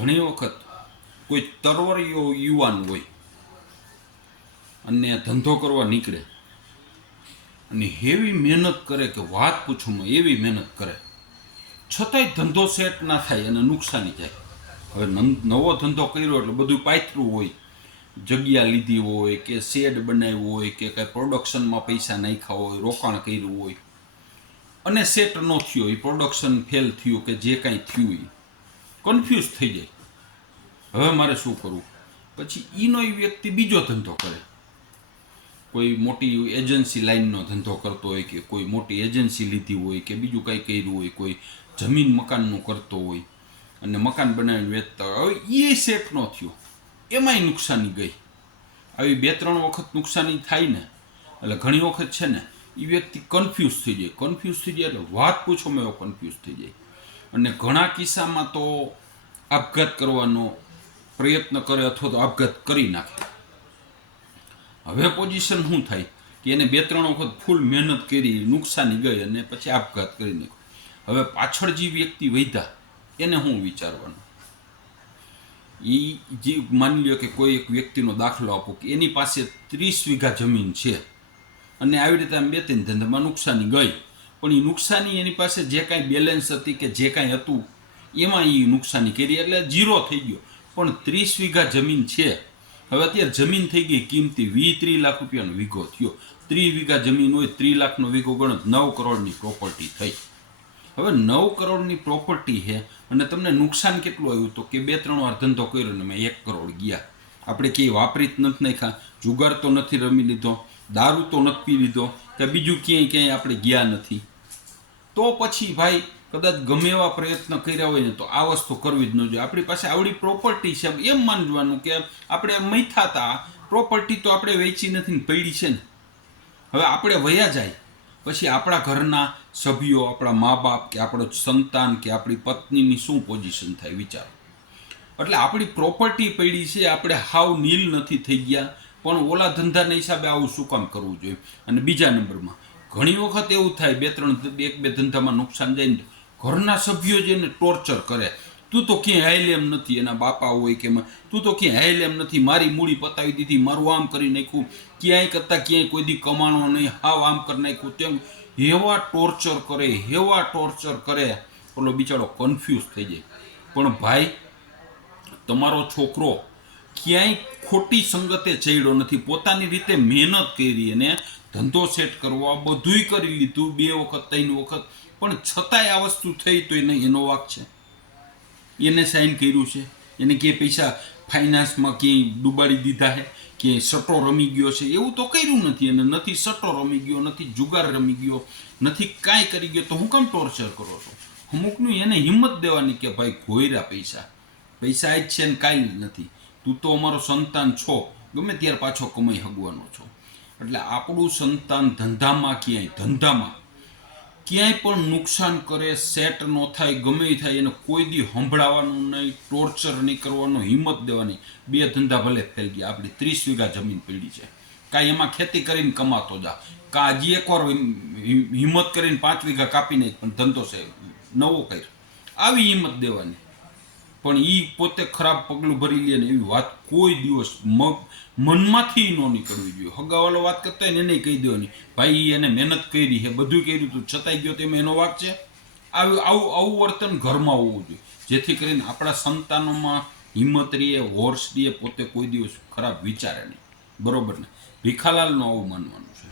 ઘણી વખત કોઈ તરવરિયો યુવાન હોય અને ધંધો કરવા નીકળે અને એવી મહેનત કરે કે વાત પૂછુમાં, એવી મહેનત કરે છતાંય ધંધો સેટ ના થાય અને નુકસાની જાય. હવે નવો ધંધો કર્યો એટલે બધું પાથરું હોય, જગ્યા લીધી હોય કે શેડ બનાવ્યું હોય કે કાંઈ પ્રોડક્શનમાં પૈસા નાખ્યા હોય, રોકાણ કર્યું હોય અને સેટ ન થયો, એ પ્રોડક્શન ફેલ થયું કે જે કાંઈ થયું એ કન્ફ્યુઝ થઈ જાય. હવે મારે શું કરવું? પછી એનો એ વ્યક્તિ બીજો ધંધો કરે, કોઈ મોટી એજન્સી લાઈનનો ધંધો કરતો હોય કે કોઈ મોટી એજન્સી લીધી હોય કે બીજું કાંઈ કર્યું હોય, કોઈ જમીન મકાનનું કરતો હોય અને મકાન બનાવીને વેચતા હોય. હવે એ સેટ ન થયો, એમાંય નુકસાની ગઈ. આવી 2-3 વખત નુકસાની થાય ને એટલે ઘણી વખત છે ને એ વ્યક્તિ કન્ફ્યુઝ થઈ જાય એટલે વાત પૂછોમાં એવો કન્ફ્યુઝ થઈ જાય. અને ઘણા કિસ્સામાં તો આપઘાત કરવાનો પ્રયત્ન કરે અથવા તો આપઘાત કરી નાખે. હવે પોઝિશન શું થાય કે એને 2-3 વખત ફૂલ મહેનત કરી, નુકસાની ગઈ અને પછી આપઘાત કરી નાખ્યો. હવે પાછળ જે વ્યક્તિ વધ્યા એને શું વિચારવાનું? એ જે માની લ્યો કે કોઈ એક વ્યક્તિનો દાખલો આપો કે એની પાસે 30 વીઘા જમીન છે અને આવી રીતે આમ 2-3 ધંધામાં નુકસાની ગઈ, પણ એ નુકસાની એની પાસે જે કાંઈ બેલેન્સ હતી કે જે કાંઈ હતું એમાં એ નુકસાની કરી એટલે 0 થઈ ગયો. પણ 30 વીઘા જમીન છે, હવે અત્યારે જમીન થઈ ગઈ કિંમતી, 20-30 લાખ રૂપિયાનો વીઘો થયો. 30 વીઘા જમીન હોય, 30 લાખનો વીઘો ગણો, 9 કરોડની પ્રોપર્ટી થઈ. હવે 9 કરોડની પ્રોપર્ટી છે અને તમને નુકસાન કેટલું આવ્યું? તો કે 2-3 વાર ધંધો કર્યો ને મેં 1 કરોડ ગયા. આપણે ક્યાંય વાપરી જ નથી નાખ્યા, જુગાર તો નથી રમી લીધો, દારૂ તો નથી પી લીધો કે બીજું ક્યાંય આપણે ગયા નથી. તો પછી ભાઈ કદાચ ગમે એવા પ્રયત્ન કર્યા હોય ને તો આ વસ્તુ કરવી જ ન જોઈએ. આપણી પાસે આવડી પ્રોપર્ટી છે એમ માનવાનું કે આપણે મૈથા હતા, પ્રોપર્ટી તો આપણે વેચી નથી ને પડી છે ને. હવે આપણે વયા જાય પછી આપણા ઘરના સભ્યો, આપણા મા બાપ કે આપણો સંતાન કે આપણી પત્નીની શું પોઝિશન થાય વિચારો. એટલે આપણી પ્રોપર્ટી પડી છે, આપણે હાવ નીલ નથી થઈ ગયા, પણ ઓલા ધંધાના હિસાબે આવું શું કામ કરવું જોઈએ? અને બીજા નંબરમાં ઘણી વખત એવું થાય 1-2 ધંધામાં નુકસાન જાય ને ઘરના સભ્યો જેને ટોર્ચર કરે, તું તો ક્યાંય હાઈલ એમ નથી, એના બાપા હોય કે તું તો ક્યાંય હાઈલ એમ નથી, મારી મૂડી પતાવી દીધી, મારું આમ કરી નાખ્યું, ક્યાંય કરતાં ક્યાંય કોઈ દી કમાણો નહીં, હાવ આમ કરી નાખ્યું, તેમ એવા ટોર્ચર કરે ઓલો બિચારો કન્ફ્યુઝ થઈ જાય. પણ ભાઈ તમારો છોકરો ક્યાંય ખોટી સંગતે ચડ્યો નથી, પોતાની રીતે મહેનત કરી અને ધંધો સેટ કરવો બધુંય કરી લીધું, 2 વખત 3 વખત, પણ છતાંય આ વસ્તુ થઈ તો એનો વાંક છે. એને સાઇન કર્યું છે, એને ક્યાંય પૈસા ફાઇનાન્સમાં ક્યાંય ડૂબાડી દીધા છે, ક્યાંય સટ્ટો રમી ગયો છે? એવું તો કર્યું નથી. એને નથી સટ્ટો રમી ગયો, નથી જુગાર રમી ગયો, નથી કાંઈ કરી ગયો, તો હું કેમ ટોર્ચર કરો છો? અમુકનું એને હિંમત દેવાની કે ભાઈ ઘોયરા પૈસા જ છે ને કાંઈ નથી, તું તો અમારો સંતાન છો, ગમે ત્યારે પાછો કમાઈ હગવાનો છો. એટલે આપણું સંતાન ધંધામાં ક્યાંય પણ નુકસાન કરે, સેટ ન થાય, ગમે થાય, એને કોઈ દી સંભળાવવાનું નહીં, ટોર્ચર નહીં કરવાનો, હિંમત દેવાની. 2 ધંધા ભલે ફેલ ગયા, આપણી 30 વીઘા જમીન પડી છે, કાંઈ એમાં ખેતી કરીને કમાતો જા, કાં હજી એકવાર હિંમત કરીને 5 વીઘા કાપીને પણ ધંધો છે નવો કર્યો, આવી હિંમત દેવાની. પણ એ પોતે ખરાબ પગલું ભરી લે ને એવી વાત કોઈ દિવસ મનમાંથી ન નીકળવી જોઈએ. હગાવાલો વાત કરતા હોય ને એને કહી દેવાની, ભાઈ એને મહેનત કરી છે, બધું કર્યું હતું, છતાંય ગયો તેમાં એનો વાંક છે. આવું વર્તન ઘરમાં હોવું જોઈએ, જેથી કરીને આપણા સંતાનોમાં હિંમત રહીએ, હોર્સ રહીએ, પોતે કોઈ દિવસ ખરાબ વિચારે નહીં. બરોબર ને? ભીખાલાલનું આવું માનવાનું છે.